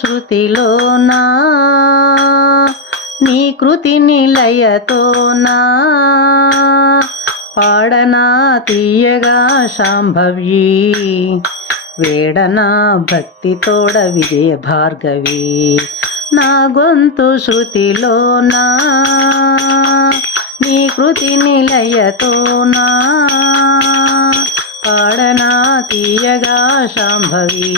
శృతిలోనా నీ కృతి నిలయతోనా పాడనా తీయగా శాంభవి వేడనా భక్తితోడ విజయ భార్గవి నా గొంతు శృతిలోనా నీ కృతి నిలయతోనా పాడనా తీయగా శాంభవి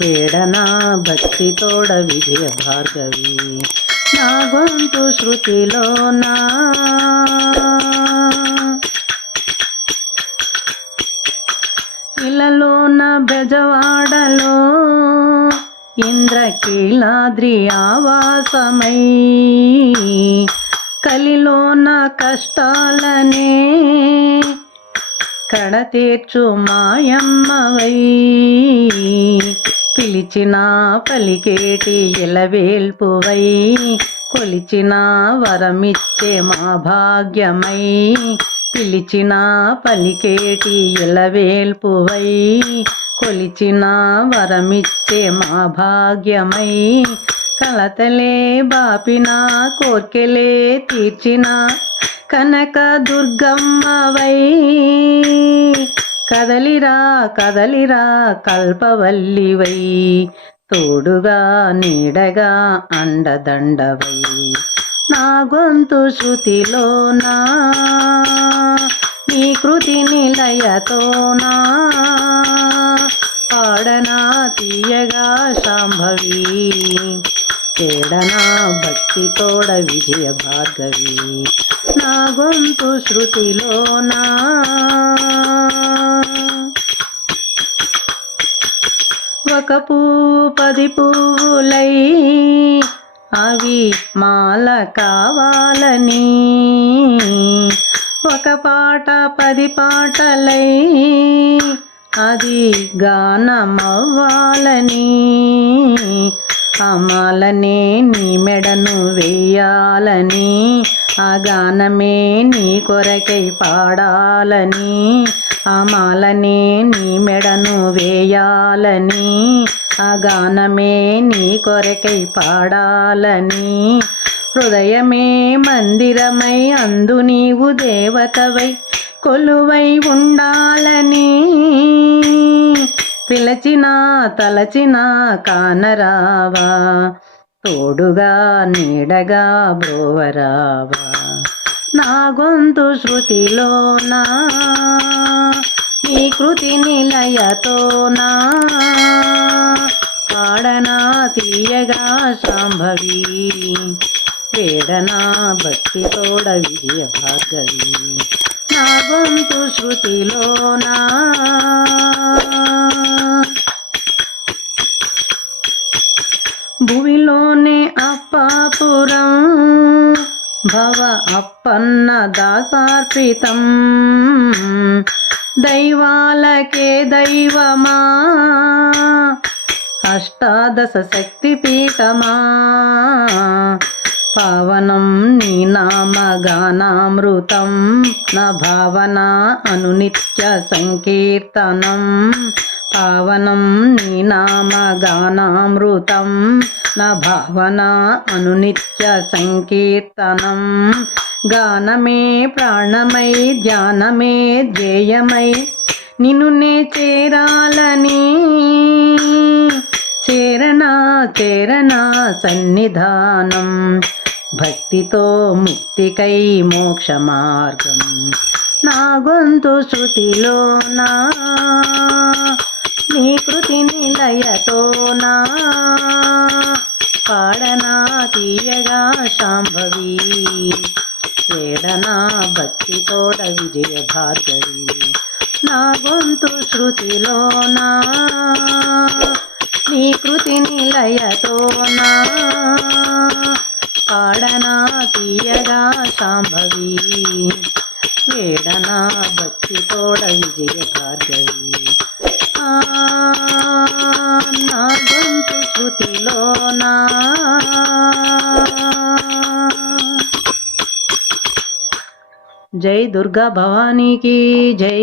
వేడనా భక్తితోడ విజయ భార్గవి నా గొంతు శృతిలోనా ఇలలోన బెజవాడలో ఇంద్రకీలాద్రి ఆవాసమై కలిలోన కష్టాలనే కడతీర్చు మాయమ్మవై పిలిచిన పలికేటి ఇలవేల్పువై కొలిచిన వరమిచ్చే మా భాగ్యమై పిలిచిన పలికేటి ఇలవేల్పువై కొలిచిన వరమిచ్చే మా భాగ్యమై కలతలే బాపిన కోర్కెలే తీర్చిన కనక దుర్గమ్మవై కదలిరా కదలిరా కల్పవల్లివై తోడుగా నీడగా అండదండవై నా గొంతు శృతిలోనా నీ కృతి నిలయతోనా పాడనా తీయగా శాంభవి వేడనా భక్తితోడ విజయ భార్గవి నా గొంతు శృతిలోనా ఒక పువ్వు 10 పువ్వులై అవి మాల కావాలని ఒక పాట 10 పాటలై అది గానమవ్వాలని ఆ మాలనే నీ మెడను వేయాలని ఆ గానమే నీ కొరకై పాడాలని ఆ మాలనే నీ మెడను వేయాలని ఆ గానమే నీ కొరకై పాడాలని హృదయమే మందిరమై అందు నీవు దేవతవై కొలువై ఉండాలని పిలచిన తలచిన కానరావా తోడుగా నీడగా బ్రోవరావా నా గొంతు శృతిలోనా నీ కృతి నిలయతోనా పాడనా తీయగా శాంభవి వేడనా భక్తితోడ విజయ భార్గవి నా గొంతు శృతిలోనా భువిలోనే అప్పాపురం భవ అప్పన్న దాసార్పితం దైవాలకే దైవమా అష్టాదశ శక్తిపీఠమా పావనం నీ నామగానామృతం నా భావన అనునిత్య సంకీర్తనం పావనం నీ నామగానామృతం నా భావన అనునిత్య సంకీర్తనం గానమే ప్రాణమై ధ్యానమే ధ్యేయమై నిన్నునే చేరాలని చేరనా చేరనా సన్నిధానం భక్తితో ముక్తికై మోక్ష మార్గం నా గొంతు శృతిలోనా నీ కృతి నిలయతోనా పాడనా తీయగా శాంభవి వేడనా భక్తితోడ విజయ భార్గవి నా గొంతు శృతిలోనా నీ కృతి నిలయతోనా పాడనా తీయగా శాంభవి వేడనా భక్తితోడ విజయ భార్గవి నా గొంతు శృతిలోనా జై దుర్గా భవానీకి జై।